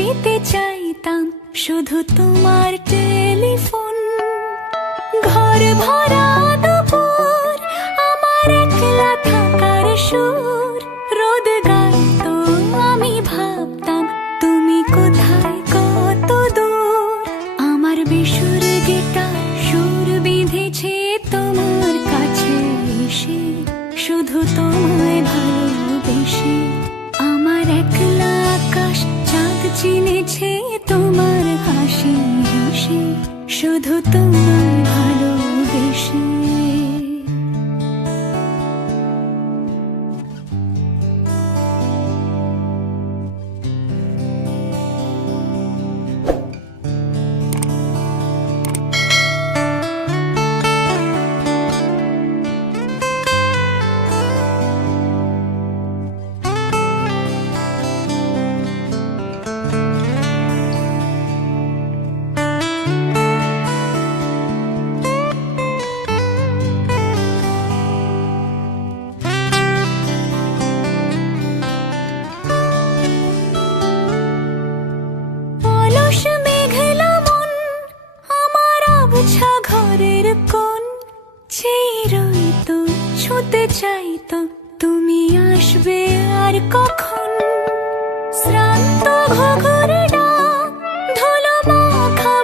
পেতে চাইতাম শুধু তোমার টেলিফোন। ঘর ভরা শুধু তোমায় ছুতে চাই তো তুমি আসবে আর কখন? শ্রান্ত ঘুঘুর ধুলো মাখা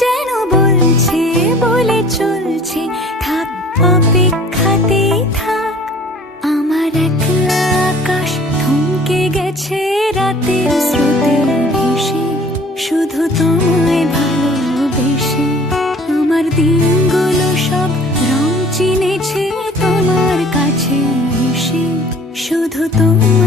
যেন বলছে, বলে চলছে আমার গেছে শুধু আমার দিন 都。